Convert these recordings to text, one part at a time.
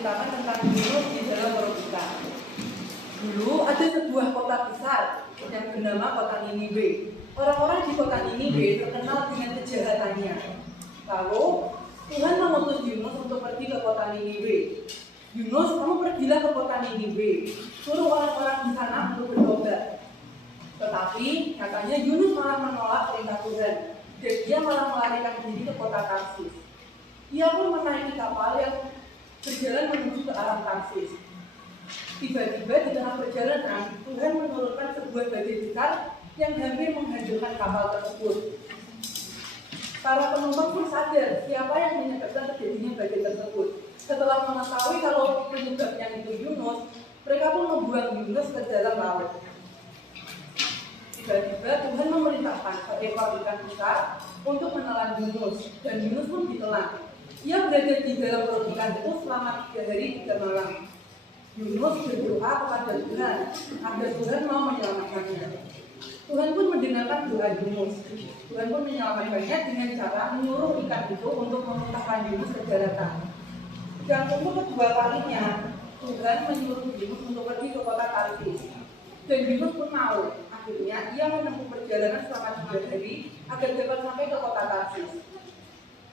menceritakan tentang Yunus di dalam perut ikan. Dulu ada sebuah kota besar yang bernama kota Niniwe. Orang-orang di kota Niniwe terkenal dengan kejahatannya. Lalu Tuhan mengutus Yunus untuk pergi ke kota Niniwe. Yunus, kamu pergilah ke kota Niniwe. Suruh orang-orang di sana untuk bertobat. Tetapi katanya Yunus malah menolak perintah Tuhan. Dan dia malah melarikan diri ke kota Tarsis. Ia pun menaiki kapal yang berjalan menuju ke arah Tarsis. Tiba-tiba di tengah perjalanan, Tuhan menurunkan sebuah badai besar yang hampir menghancurkan kapal tersebut. Para penumpang pun sadar siapa yang menyebabkan terjadinya badai tersebut. Setelah mengetahui kalau penyebabnya itu Yunus, mereka pun membuang Yunus ke dalam laut. Tiba-tiba Tuhan memerintahkan seekor ikan besar untuk menelan Yunus, dan Yunus pun ditelan. Ia berada di dalam perut ikan itu selama 3 hari 3 malam. Yunus berdoa kepada Tuhan agar Tuhan mau menyelamatkannya. Tuhan pun mendengarkan doa Yunus. Tuhan pun menyelamatkannya dengan cara menyuruh ikan itu untuk memuntahkan Yunus ke daratan. Dan untuk kedua kalinya, Tuhan menyuruh Yunus untuk pergi ke kota Tarsis. Dan Yunus pun mau. Akhirnya ia menempuh perjalanan selama 3 hari agar dapat sampai ke kota Tarsis.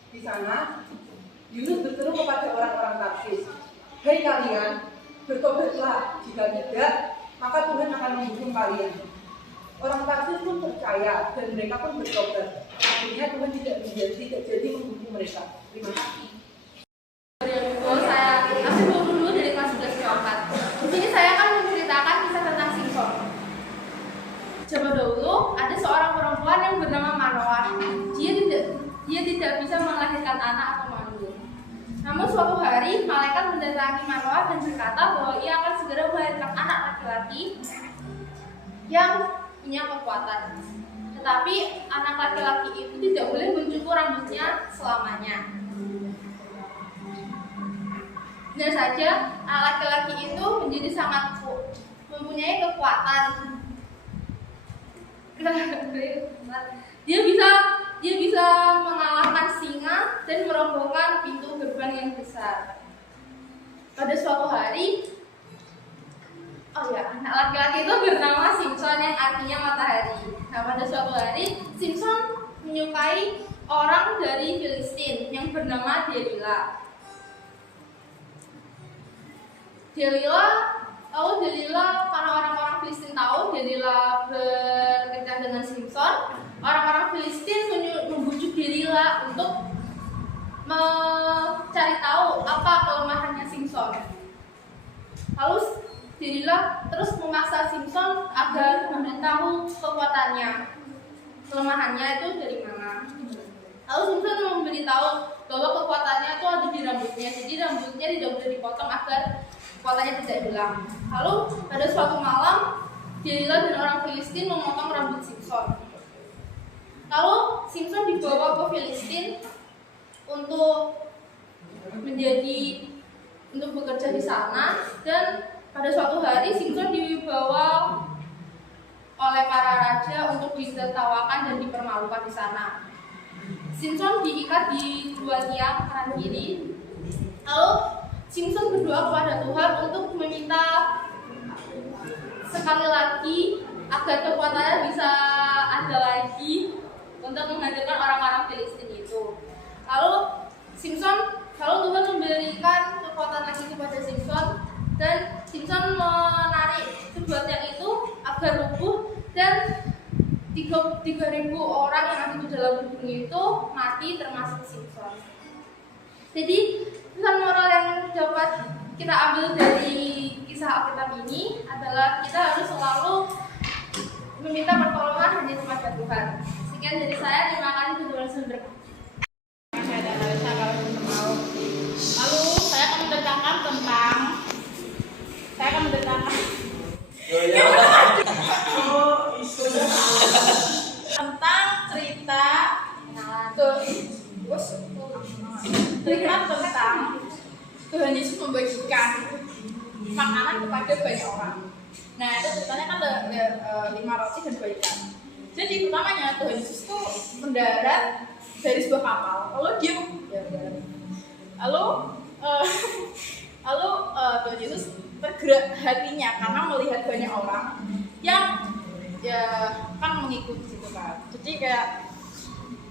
Di sana, Yunus berseru kepada orang-orang Tarsis, "Hei kalian, bertobatlah, jika tidak, maka Tuhan akan menghukum kalian." Orang Tarsis pun percaya dan mereka pun bertobat. Akhirnya Tuhan tidak jadi menghukum mereka. Terima kasih. Saya masih dulu dari kelas 11 ke 4. Di sini saya akan menceritakan kisah tentang Simson. Zaman dahulu ada seorang perempuan yang bernama Manoah. Dia tidak bisa melahirkan anak atau mandu. Namun suatu hari malaikat mendatangi Manoah dan berkata bahwa ia akan segera melahirkan anak laki-laki yang punya kekuatan. Tetapi anak laki-laki itu tidak boleh mencukur rambutnya selamanya. Benar saja, anak laki-laki itu menjadi sangat mempunyai kekuatan. Dia bisa mengalahkan singa dan merobohkan pintu gerbang yang besar. Pada suatu hari, anak laki-laki itu bernama Simson yang artinya matahari. Nah, pada suatu hari, Simson menyukai orang dari Filistin yang bernama Delila. Delila, karena orang-orang Filistin tahu Delila berkencan dengan Simson, orang-orang Filistin membujuk Delila untuk mencari tahu apa kelemahannya Simson. Lalu Delila terus memaksa Simson agar memberitahu kekuatannya, kelemahannya itu dari mana. Lalu Simson memberitahu bahwa kekuatannya itu ada di rambutnya, jadi rambutnya tidak boleh dipotong agar kekuatannya tidak hilang. Lalu pada suatu malam, Delila dan orang Filistin memotong rambut Simson. Lalu Simson dibawa ke Filistin untuk bekerja di sana, dan pada suatu hari Simson dibawa oleh para raja untuk ditertawakan dan dipermalukan di sana. Simson diikat di 2 tiang kanan kiri. Lalu Simson berdoa kepada Tuhan untuk meminta sekali lagi agar kekuatannya bisa ada lagi untuk menghancurkan orang-orang Filistin itu. Lalu Tuhan memberikan kekuatan lagi kepada Simson, dan Simson menarik sebuah tiang itu agar rubuh, dan 3.000 orang yang ada di dalam gedung itu mati, termasuk Simson. Jadi pesan moral yang dapat kita ambil dari kisah Alkitab ini adalah kita harus selalu meminta pertolongan hanya kepada Tuhan. Sekian dari saya, terima kasih Tuhan sudah. Saya dan Alisa kalau mau. Lalu saya akan menceritakan tentang cerita tentang Tuhan Yesus membagikan makanan kepada banyak orang. Nah, itu ceritanya kan 5 roti dan 2 ikan. Jadi pertamanya Tuhan Yesus itu mendarat dari sebuah kapal, lalu dia lalu Tuhan Yesus tergerak hatinya karena melihat banyak orang yang ya kan mengikuti gitu kan. Jadi kayak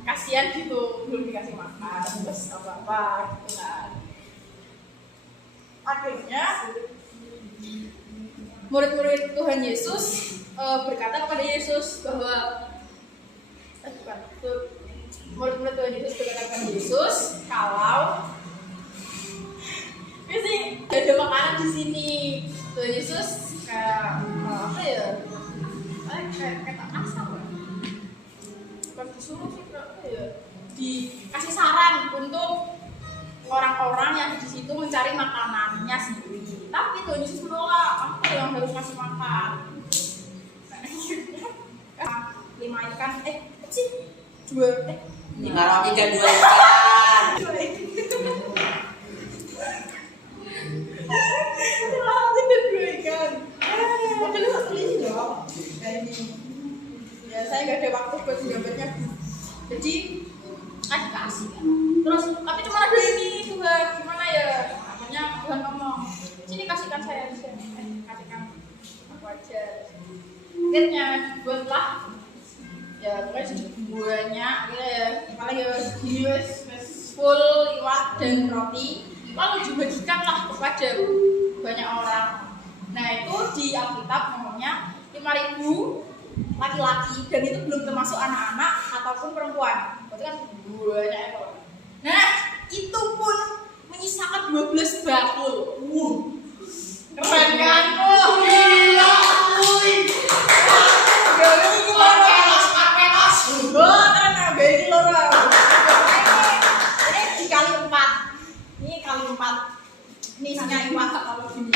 kasihan gitu, belum dikasih makan terus apa gitu kan. Akhirnya murid-murid Tuhan Yesus berkata kepada Yesus bahwa murid-murid Tuhan Yesus berkata kepada Yesus kalau ini sih gak ada makanan di sini. Tuhan Yesus kayak apa ya? Kayak tak kasar lah. Bukan disuruh sih apa ya? Dikasih saran untuk orang-orang yang di situ mencari makanannya sendiri. Tapi Tuhan Yesus menolak, aku yang harus kasih makan. Nah, 5 ikan, sih 2, 5 roti dan 2 ikan. Makanya satu ini dong. Ya saya nggak ada waktu buat jawabannya. Jadi kasih kan. Terus tapi cuma ada ini Tuhan, gimana ya? Akhirnya Tuhan ngomong, sini kasihkan saya, kasihkan aku aja. Akhirnya dibuatlah ya pokoknya banyak ya, apalagi gini full iwak dan roti, lalu dibagikanlah kepada banyak orang. Nah itu di Alkitab ngomongnya 5.000 laki-laki dan itu belum termasuk anak-anak ataupun perempuan. Berarti kan banyak itu. Nah itu pun menyisakan 12 bakul. Keren kan? Gila. Ini dikali 4. Ini kali 4. Ini isinya iwak kalau gini.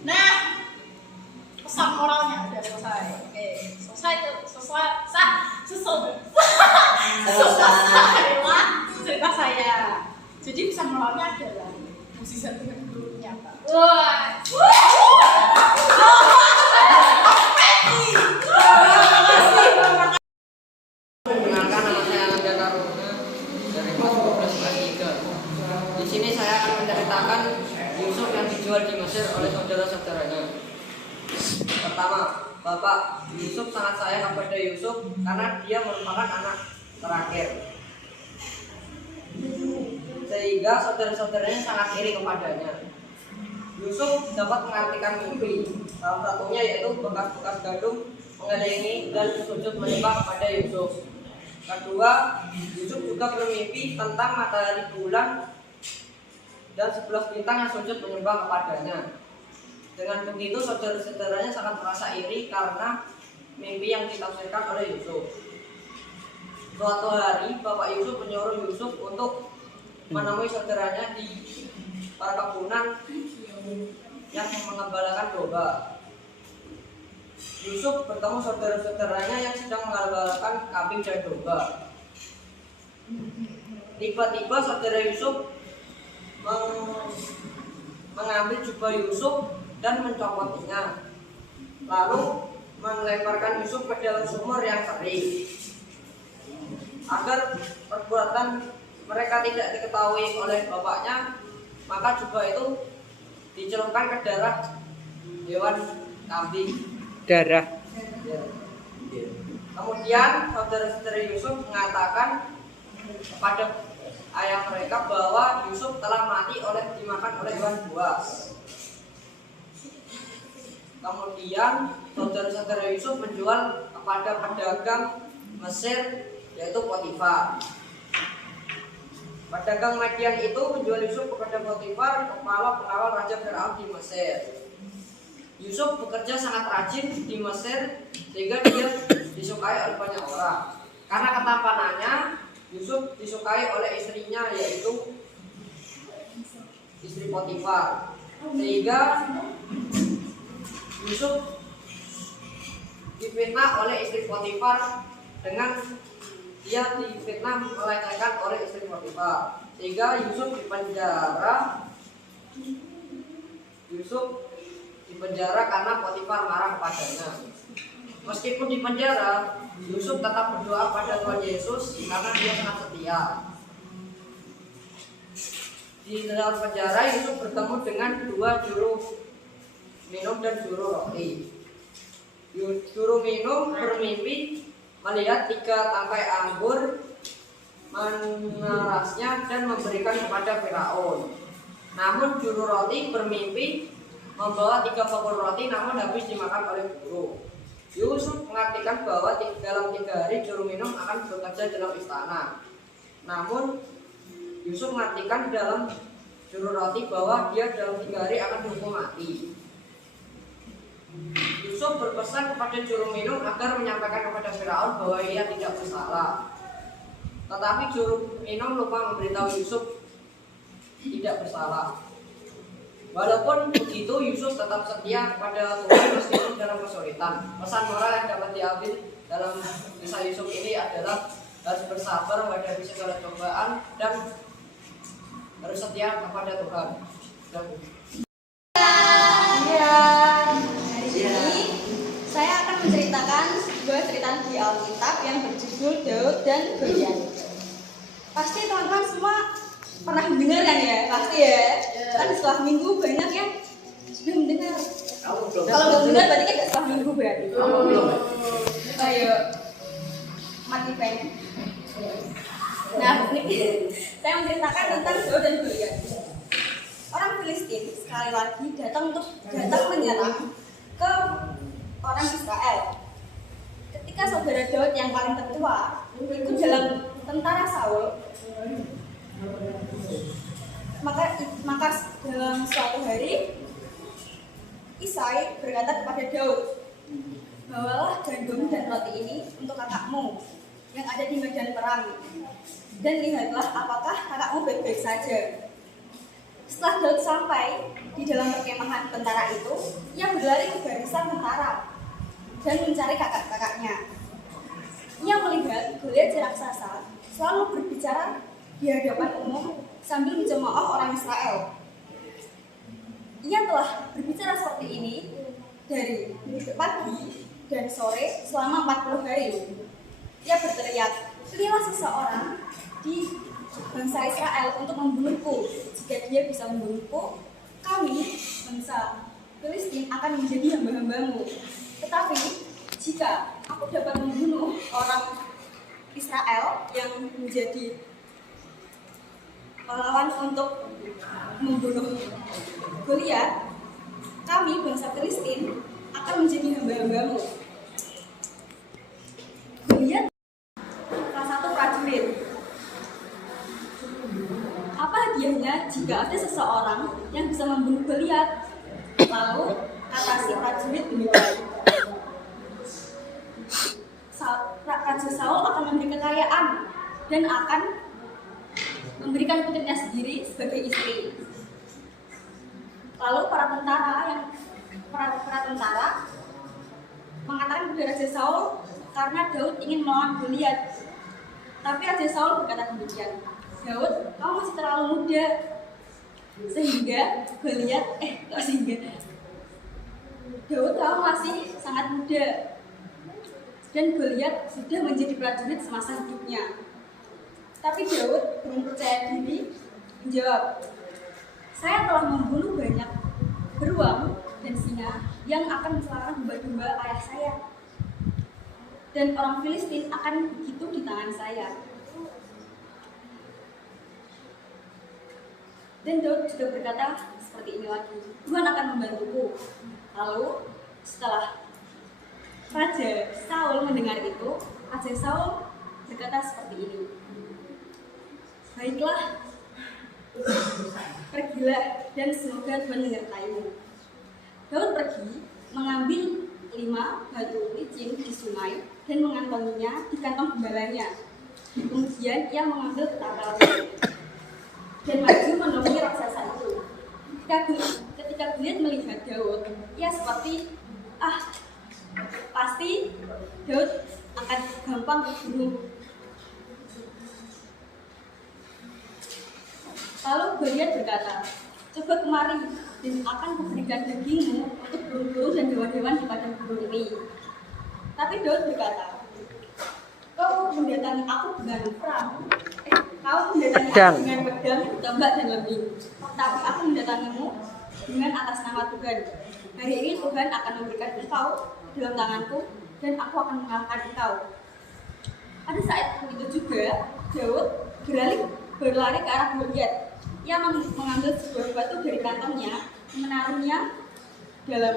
Nah, pesan moralnya udah selesai. Oke, selesailah cerita saya. Jadi pesan moralnya adalah mukjizat Tuhan itu nyata. Wah. Perkenalkan, nama saya Ananda Karuna dari kelas 12 kelas 3. Di sini saya akan menceritakan Yusuf yang dijual di Mesir oleh saudara-saudaranya. Pertama, Bapak Yusuf sangat sayang kepada Yusuf karena dia merupakan anak terakhir, sehingga saudara-saudaranya sangat iri kepadanya. Yusuf dapat mengartikan mimpi, salah satunya yaitu bekas-bekas gadung mengelilingi dan sujud menyembah kepada Yusuf. Kedua, Yusuf juga bermimpi tentang matahari, bulan, dan 11 bintang yang sujud menyembah kepadanya. Dengan begitu saudara-saudaranya sangat merasa iri karena mimpi yang ditafsirkan oleh Yusuf. Suatu hari Bapak Yusuf menyuruh Yusuf untuk menemui saudaranya di perkebunan yang mengembalakan domba. Yusuf bertemu saudara-saudaranya yang sedang mengembalakan kambing dan domba. Tiba-tiba saudara Yusuf mengambil jubah Yusuf dan mencopotinya, lalu melemparkan Yusuf ke dalam sumur yang kering. Agar perbuatan mereka tidak diketahui oleh bapaknya, maka jubah itu dicelupkan ke darah hewan kambing. Darah. Kemudian saudara-saudara Yusuf mengatakan kepada ayah mereka bahwa Yusuf telah mati dimakan oleh hewan buas. Kemudian saudara-saudara Yusuf menjual kepada pedagang Mesir yaitu Potifar. Pedagang Madian itu menjual Yusuf kepada Potifar, kepala pengawal Raja Firaun di Mesir. Yusuf bekerja sangat rajin di Mesir sehingga dia disukai oleh banyak orang. Karena ketampanannya, Yusuf disukai oleh istrinya yaitu istri Potifar. Sehingga Yusuf difitnah oleh istri Potifar dengan dia difitnah melecehkan oleh istri Potifar. Sehingga Yusuf dipenjara karena Potifar marah kepadanya. Meskipun di penjara, Yusuf tetap berdoa pada Tuhan Yesus karena dia sangat setia. Di Di dalam penjara Yusuf bertemu dengan dua juru minum dan juru roti. Juru minum bermimpi melihat 3 tangkai anggur, mengerasnya dan memberikan kepada Firaun. Namun juru roti bermimpi membawa 3 bakul roti namun habis dimakan oleh burung. Yusuf mengartikan bahwa dalam 3 hari juru minum akan bekerja dalam istana. Namun Yusuf mengartikan dalam juru roti bahwa dia dalam 3 hari akan dihukum mati. Yusuf berpesan kepada juru minum agar menyampaikan kepada Firaun bahwa ia tidak bersalah. Tetapi juru minum lupa memberitahu Yusuf tidak bersalah. Walaupun begitu, Yusuf tetap setia kepada Tuhan meskipun dalam kesulitan. Pesan moral yang dapat diambil dalam kisah Yusuf ini adalah harus bersabar menghadapi segala cobaan dan harus setia kepada Tuhan. Hari ini saya akan menceritakan sebuah cerita di Alkitab yang berjudul Daud dan Goliat. Pasti teman-teman semua pernah mendengar kan ya? Pasti ya. Kan setelah minggu banyak yang sudah mendengar. Kalau belum dengar berarti kan setelah minggu berarti. Ayo mati peng. Nah, ini saya menceritakan tentang Daud dan Goliat. Orang Filistin sekali lagi datang menyerang ke orang Israel. Ketika saudara Daud yang paling tertua ikut dalam tentara Saul, maka dalam suatu hari Isai berkata kepada Daud, bawalah gandum dan roti ini untuk kakakmu yang ada di medan perang, dan lihatlah apakah kakakmu baik-baik saja. Setelah Daud sampai di dalam perkemahan tentara itu, ia berlari ke barisan tentara dan mencari kakak-kakaknya. Ia melihat Goliat si raksasa selalu berbicara di hadapan umum sambil mencemooh orang Israel. Ia telah berbicara seperti ini dari pagi dan sore selama 40 hari. Ia berteriak, pilihlah seseorang di bangsa Israel untuk membunuhku. Jika dia bisa membunuhku, kami, bangsa Filistin, akan menjadi hamba-hambamu. Tetapi jika aku dapat membunuh orang Israel yang menjadi pahlawan untuk membunuh Goliat, kami, bangsa Filistin, akan menjadi hamba-hambamu. Goliat salah satu prajurit. Apa hadiahnya jika ada seseorang yang bisa membunuh Goliat? Lalu kata si prajurit demikian, Raja Saul akan memberi kekayaan dan akan memberikan putrinya sendiri sebagai istri. Lalu para tentara mengatakan kepada Raja Saul karena Daud ingin melawan Goliat. Tapi Raja Saul berkata demikian, Daud, kamu masih terlalu muda sehingga Daud, kamu masih sangat muda dan Goliat sudah menjadi prajurit semasa hidupnya. Tapi Daud belum percaya diri menjawab, saya telah membunuh banyak beruang dan singa yang akan mencelakakan domba-domba ayah saya, dan orang Filistin akan begitu di tangan saya. Dan Daud juga berkata seperti ini lagi, Tuhan akan membantuku. Lalu setelah Raja Saul mendengar itu, Raja Saul berkata seperti ini, baiklah, pergilah dan semoga Tuhan menyertaimu. Daud pergi mengambil 5 batu licin di sungai dan mengantonginya di kantong gembalanya. Kemudian ia mengambil petaka dan maju menemui raksasa itu. Ketika Goliat melihat Daud, ia seperti pasti Daud akan gampang dibunuh. Lalu Goliat berkata, coba kemari dan akan kuberikan dagingmu untuk burung-burung dan hewan-hewan di padang gurun ini. Tapi Daud berkata, kau mendatangi aku dengan perang. Kau mendatangiku dengan pedang, tombak dan lembing. Tapi aku mendatangimu dengan atas nama Tuhan. Hari ini Tuhan akan memberikan engkau dalam tanganku dan aku akan mengalahkan engkau. Pada saat itu juga Daud berlari ke arah Goliat. Ia mengambil sebuah batu dari kantongnya, menaruhnya dalam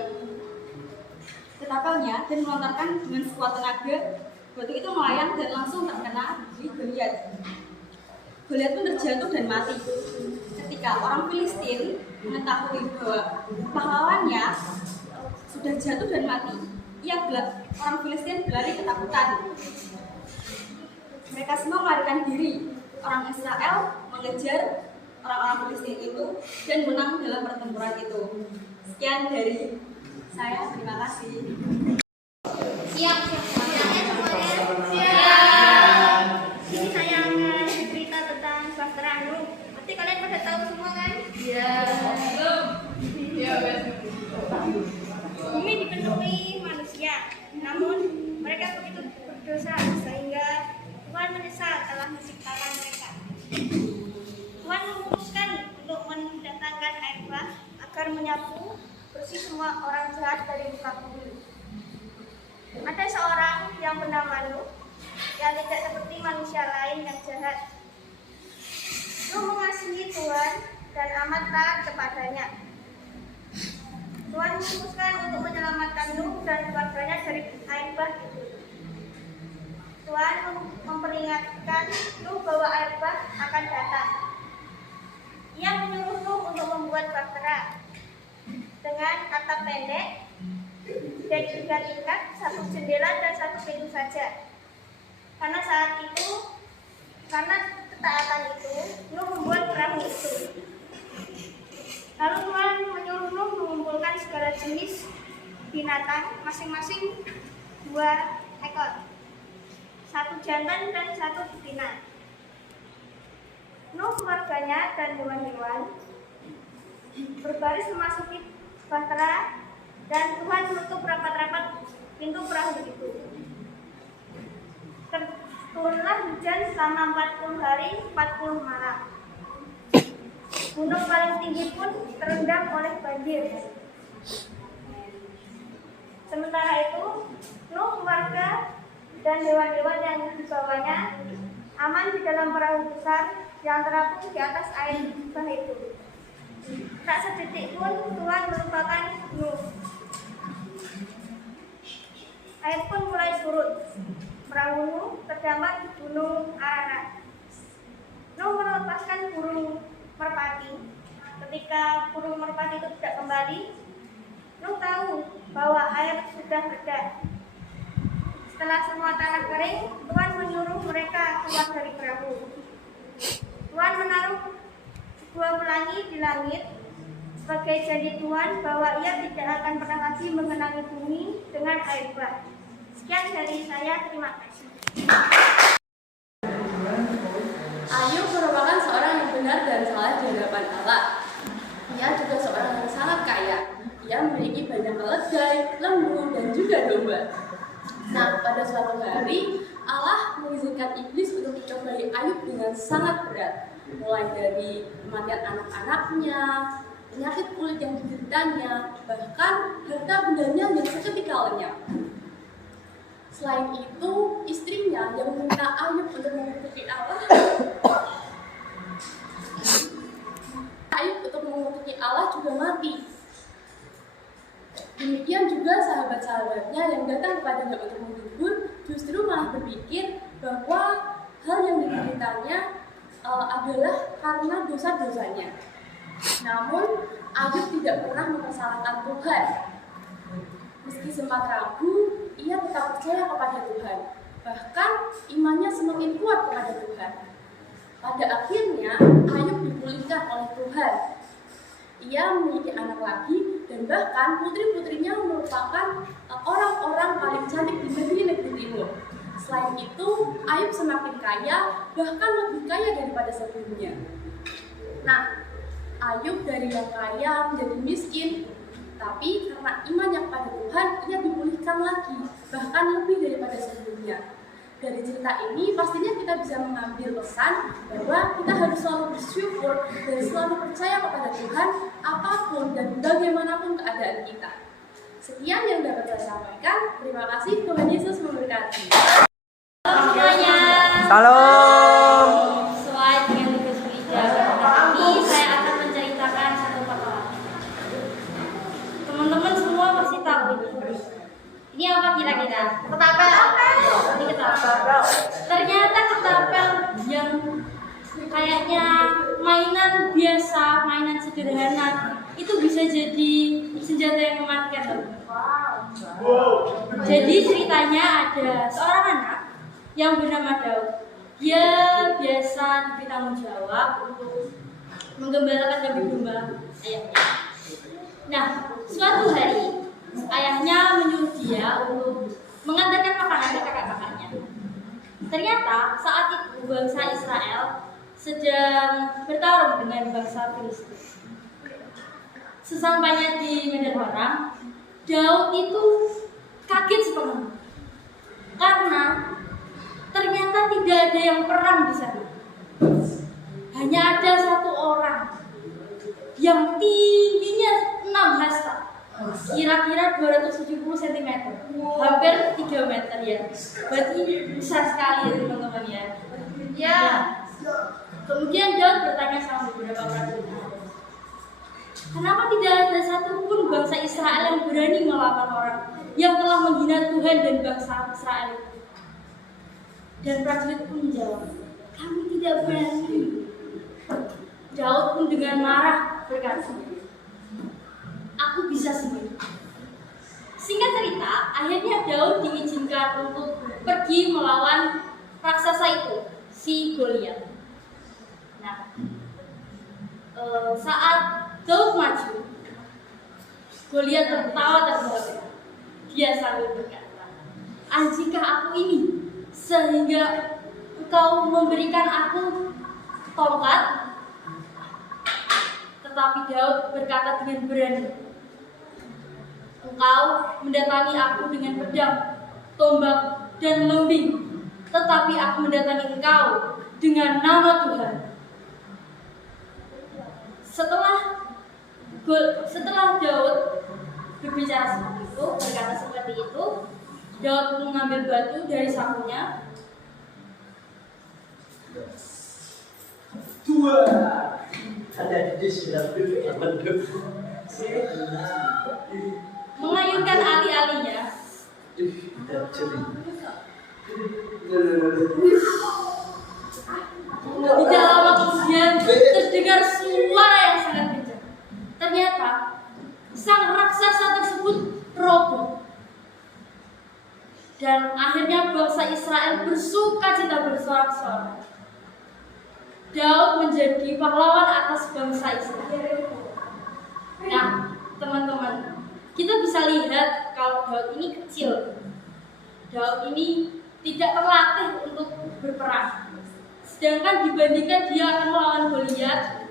ketapelnya dan melontarkan dengan sekuat tenaga. Batu itu melayang dan langsung terkena di Goliat. Goliat pun terjatuh dan mati. Ketika orang Filistin mengetahui bahwa pahlawannya sudah jatuh dan mati, orang Filistin berlari ketakutan. Mereka semua melarikan diri. Orang Israel mengejar orang-orang Filistin itu dan menang dalam pertempuran itu. Sekian dari saya, terima kasih. Siap. Siap. Ini saya akan cerita tentang Bahtera Nuh. Pasti kalian pada tahu semua kan? Iya. Bumi dipenuhi manusia, namun mereka begitu berdosa sehingga Tuhan menyesal telah menciptakan mereka. Tuhan memutuskan untuk mendatangkan air bah agar menyapu bersih semua orang jahat dari muka bumi. Ada seorang yang bernama Nuh yang tidak seperti manusia lain yang jahat. Nuh mengasihi Tuhan dan amat taat kepadanya. Tuhan memutuskan untuk menyelamatkan Nuh dan keluarganya dari air bah itu. Tuhan memperingatkan Nuh bahwa air bah akan datang. Ia menyuruh Nuh untuk membuat bahtera dengan atap pendek dan 3 tingkat, 1 jendela dan 1 pintu saja. Karena ketaatan itu, Nuh membuat perahu itu. Lalu Tuhan menyuruh Nuh mengumpulkan segala jenis binatang, masing-masing 2 ekor, 1 jantan dan 1 betina. Nuh, keluarganya dan hewan-hewan berbaris memasuki bahtera dan Tuhan menutup rapat-rapat pintu perahu itu. Turunlah hujan selama 40 hari 40 malam. Gunung paling tinggi pun terendam oleh banjir. Sementara itu, Nuh, keluarga dan hewan-hewan yang dibawanya aman di dalam perahu besar yang terapung di atas air bah itu. Tak sedetik pun Tuhan melupakan Nuh. Air pun mulai surut. Perahu Nuh terdampar di gunung Ararat. Nuh melepaskan burung merpati. Ketika burung merpati itu tidak kembali, Nuh tahu bahwa air sudah reda. Setelah semua tanah kering, Tuhan menyuruh mereka keluar dari perahu. Tuhan menaruh sebuah pelangi di langit sebagai janji Tuhan bahwa Ia tidak akan pernah lagi mengenangi bumi dengan air bah. Sekian dari saya, terima kasih. Ayub merupakan seorang yang benar dan salah di hadapan Allah. Ia juga seorang yang sangat kaya. Ia memiliki banyak keledai, lembu, dan juga domba. Nah, pada suatu hari, Allah mengizinkan iblis untuk mencobai Ayub dengan sangat berat. Mulai dari kematian anak-anaknya, penyakit kulit yang dideritanya, bahkan harta bendanya yang seketika lenyap. Selain itu, istrinya yang meminta Ayub untuk mengutuki Allah, Ayub untuk mengutuki Allah juga mati. Demikian juga sahabat-sahabatnya yang datang kepadanya untuk menghibur, justru malah berpikir bahwa hal yang dideritanya adalah karena dosa-dosanya. Namun, Ayub tidak pernah mempersalahkan Tuhan. Meski sempat ragu, ia tetap percaya kepada Tuhan. Bahkan, imannya semakin kuat kepada Tuhan. Pada akhirnya, Ayub dipulihkan oleh Tuhan. Ia memiliki anak lagi dan bahkan putri-putrinya merupakan orang-orang paling cantik di negeri-negeri timur. Selain itu, Ayub semakin kaya, bahkan lebih kaya daripada sebelumnya. Nah, Ayub dari yang kaya menjadi miskin, tapi karena imannya kepada Tuhan, ia dipulihkan lagi, bahkan lebih daripada sebelumnya. dari cerita ini pastinya kita bisa mengambil pesan bahwa kita harus selalu bersyukur dan selalu percaya kepada Tuhan apapun dan bagaimanapun keadaan kita. Sekian yang dapat saya sampaikan. Terima kasih. Tuhan Yesus memberkati. Halo semuanya. Salam. Sesuai dengan tugas gereja ini, saya akan menceritakan satu petualangan. Teman-teman semua pasti tahu ini. Ini apa kira-kira? Ketapel. Ini ketapel. Ternyata ketapel yang kayaknya mainan biasa, mainan sederhana, itu bisa jadi senjata yang mematikan. Jadi ceritanya ada seorang anak yang bernama Daud. Dia biasa diberi tanggung jawab untuk menggembalakan kambing domba ayahnya. Nah, suatu hari ayahnya menyuruh dia untuk mengantarkan makanan ke kakak-kakaknya. Ternyata saat itu bangsa Israel sedang bertarung dengan bangsa Filistin. Sesampainya di medan perang, Daud itu kaget sepenuhnya karena ternyata tidak ada yang perang di sana. Hanya ada satu orang yang tingginya 6 hasta, kira-kira 270 cm, hampir 3 meter ya. Berarti besar sekali ya teman-teman ya. Ya. Kemudian Daud bertanya sama beberapa prajurit, kenapa tidak ada satupun bangsa Israel yang berani melawan orang yang telah menghina Tuhan dan bangsa Israel itu? Dan prajurit pun menjawab, kami tidak berani. Daud pun dengan marah berkata, aku bisa sendiri. Singkat cerita, akhirnya Daud diizinkan untuk pergi melawan raksasa itu, si Goliat. Nah, saat Daud maju, Goliat tertawa terbahak. Dia sambil berkata, anjingkah aku ini sehingga engkau memberikan aku tongkat? Tetapi Daud berkata dengan berani, engkau mendatangi aku dengan pedang, tombak, dan lembing, tetapi aku mendatangi engkau dengan nama Tuhan. Setelah Daud berbicara seperti itu, berkata seperti itu, Daud mengambil batu dari sakunya, mengayunkan ali-alinya, tidak lama kemudian terdengar suara yang sangat kencang. Ternyata sang raksasa tersebut roboh. Dan akhirnya bangsa Israel bersukacita bersorak-sorai. Daud menjadi pahlawan atas bangsa Israel. Nah, teman-teman, kita bisa lihat kalau Daud ini kecil. Daud ini tidak terlatih untuk berperang. Sedangkan dibandingkan dia akan melawan Goliat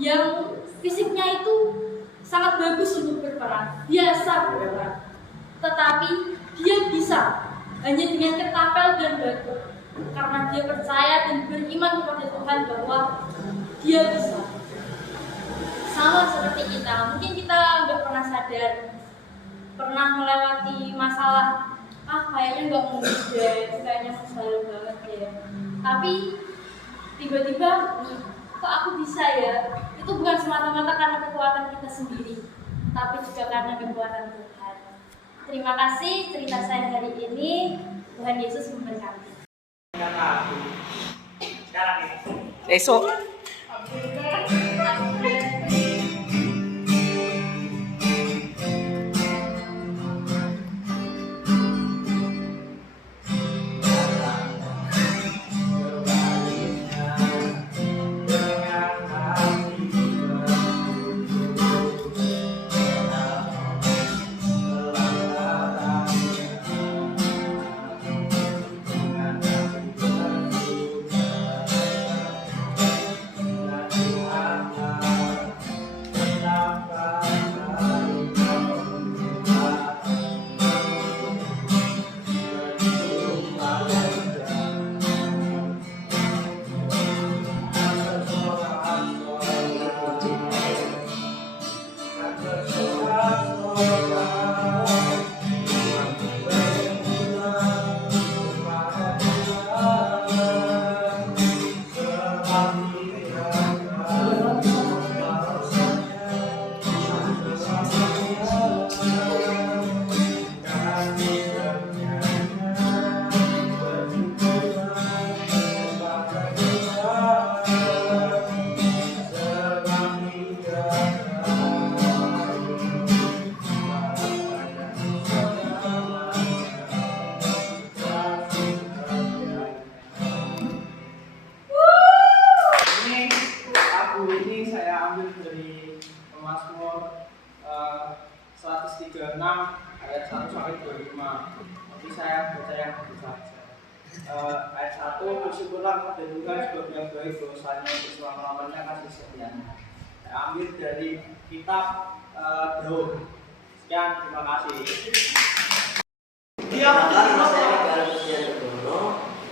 yang fisiknya itu sangat bagus untuk berperang, biasa berperang. Tetapi dia bisa hanya dengan ketapel dan batu, karena dia percaya dan beriman kepada Tuhan bahwa dia bisa. Sama seperti kita, mungkin kita nggak pernah sadar, pernah melewati masalah, kayaknya nggak mungkin deh, kayaknya mustahil banget ya. Tapi tiba-tiba, kok aku bisa ya? Itu bukan semata-mata karena kekuatan kita sendiri, tapi juga karena kekuatan Tuhan. Terima kasih cerita saya hari ini. Tuhan Yesus memberkati. Esok. Ini saya ambil dari Mazmur 136 ayat 1 sampai 25. Nanti saya baca yang besar. Ayat 1, bersyukurlah kepada Tuhan sebab Dia baik, dosanya untuk selama-lamanya, kasih setianya. Saya ambil dari kitab Daud. Sekian, terima kasih. Dia nama saya Garut Yandono,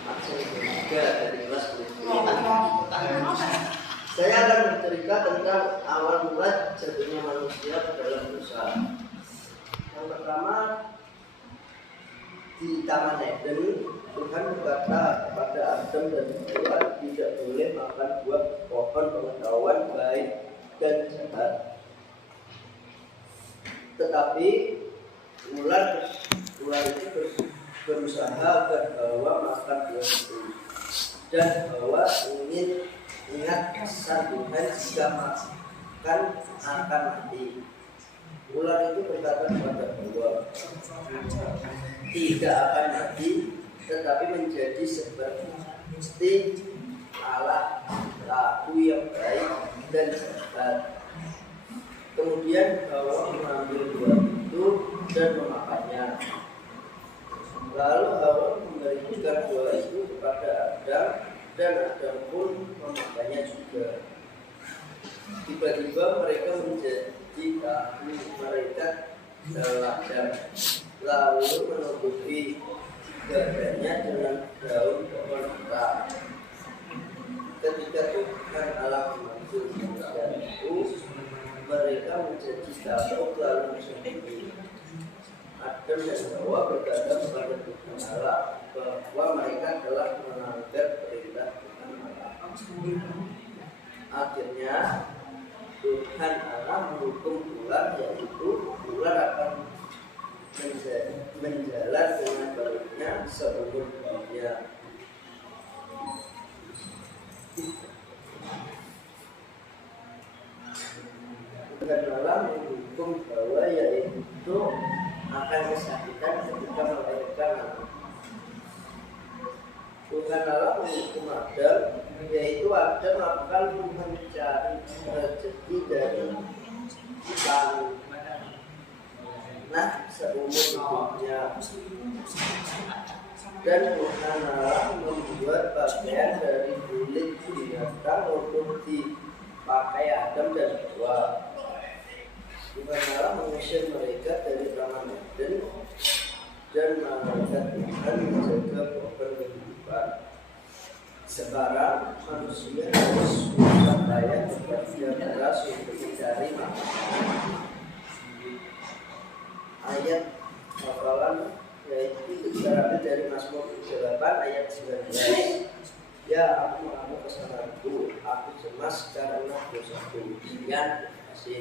absen ketiga dari kelas 10. Saya akan bercerita tentang awal mula jatuhnya manusia ke dalam dosa. Yang pertama, di Taman Eden, Tuhan berkata kepada Adam dan Hawa tidak boleh makan buah pohon pengetahuan baik dan jahat. Tetapi ular itu berusaha agar Hawa makan buah itu, dan Hawa ingin ingat pesan Tuhan, jika makan akan mati. Ular itu berkata kepada Hawa, tidak akan mati, tetapi menjadi seperti Allah, laku yang baik dan jahat. Kemudian Hawa mengambil buah itu dan memakannya. Lalu Hawa memberikan buah itu kepada Adam, dan Adam pun memakannya juga. Tiba-tiba mereka menjadi tahu mereka teladang, lalu menutupi badannya dengan daun pohon ara. Ketika Tuhan Allah memanggil manusia itu, mereka menjadi tahu lalu sendiri. Adam dan Hawa berkata kepada Tuhan Allah bahwa mereka telah melanggar perintah Tuhan Allah. Akhirnya Tuhan Allah menghukum ular, yaitu ular akan menjalar dengan baliknya seumur dunia. Tuhan Allah menghukum Hawa, yaitu akan kesakitan ketika melahirkan anak. Tuhan Allah menghukum Adam, yaitu Adam akan mencari rezeki dari tanah seumur hidupnya. Dan Tuhan Allah membuat pakaian dari kulit binatang untuk dipakai Adam dan Hawa. Tuhan Allah mengusir mereka dari Taman Eden, dan malaikat Tuhan menjaga pohon kehidupan. Sekarang manusia harus susah payah bekerja keras untuk mencari makanan. Ayat hafalan yaitu terambil dari Mazmur 8 ayat 19. Ya aku kesalahanku, aku cemas karena dosaku. Sekian, terima kasih.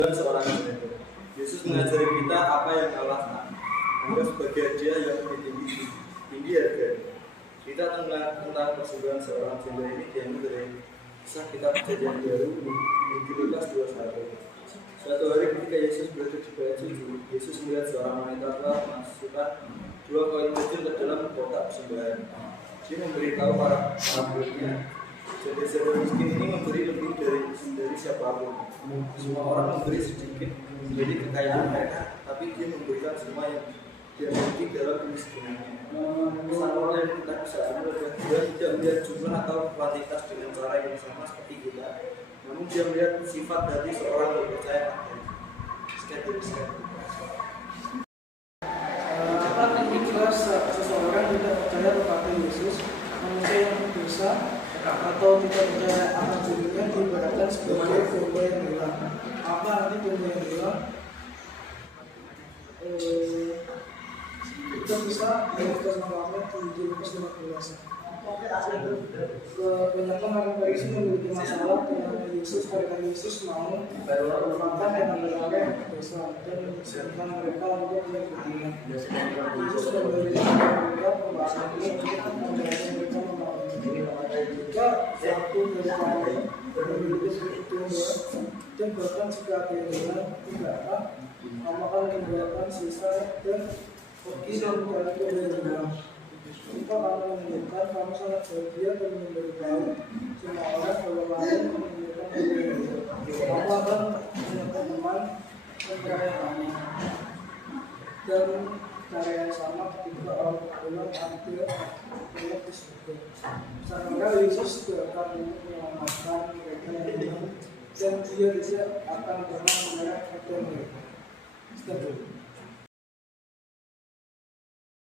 Dan seorang guru. Yesus mengajari kita apa yang Allah nak. Anda sebagai dia yang lebih tinggi harganya. Kita tentang persembahan seorang janda ini diambil dari kisah kitab Perjanjian Baru di Lukas 21. Suatu hari ketika Yesus berada di bait suci, Yesus melihat seorang wanita telah memasukkan 2 koin kecil ke dalam kotak persembahan. Dia memberitahu para muridnya, janda miskin ini memberi lebih dari siapapun. Semua orang memberi sedikit menjadi kekayaan mereka, tapi dia memberikan semua yang dia miliki dalam kemiskinannya. Pesan moral yang kita bisa ambil adalah dia tidak melihat jumlah atau kuantitas dengan cara yang sama seperti kita, namun dia melihat sifat hati seorang yang percaya adanya. Sekian dari saya. Jika seseorang tidak percaya kepada Yesus, manusia yang berdosa atau tidak percaya akan dirinya diibaratkan sebagai dewasa. Kebanyakan orang Farisi memiliki masalah dengan Yesus karena Yesus mau memakan dan mengurangi dosa dan mengizinkan mereka untuk mengikutinya. Yesus memberikan mereka pembahasan ini untuk mengajarkan mereka memahami. Jika satu dari kami memiliki dan bahkan jika keinginan tidaklah, kamu akan meninggalkan sisa dan pergi dan mencari kebenaran. Jika kamu menunjukkan kamu sangat bahagia dan memberitahu semua orang bahwa kamu menunjukkan kebenaran, kamu akan menemukan teman dan karya kamu dan cara yang sama ketika orang pulang ambil banyak di surga. Karena Yesus juga akan menyelamatkan mereka yang hilang dan dia tidak akan pernah menyerah kepada mereka. Setelah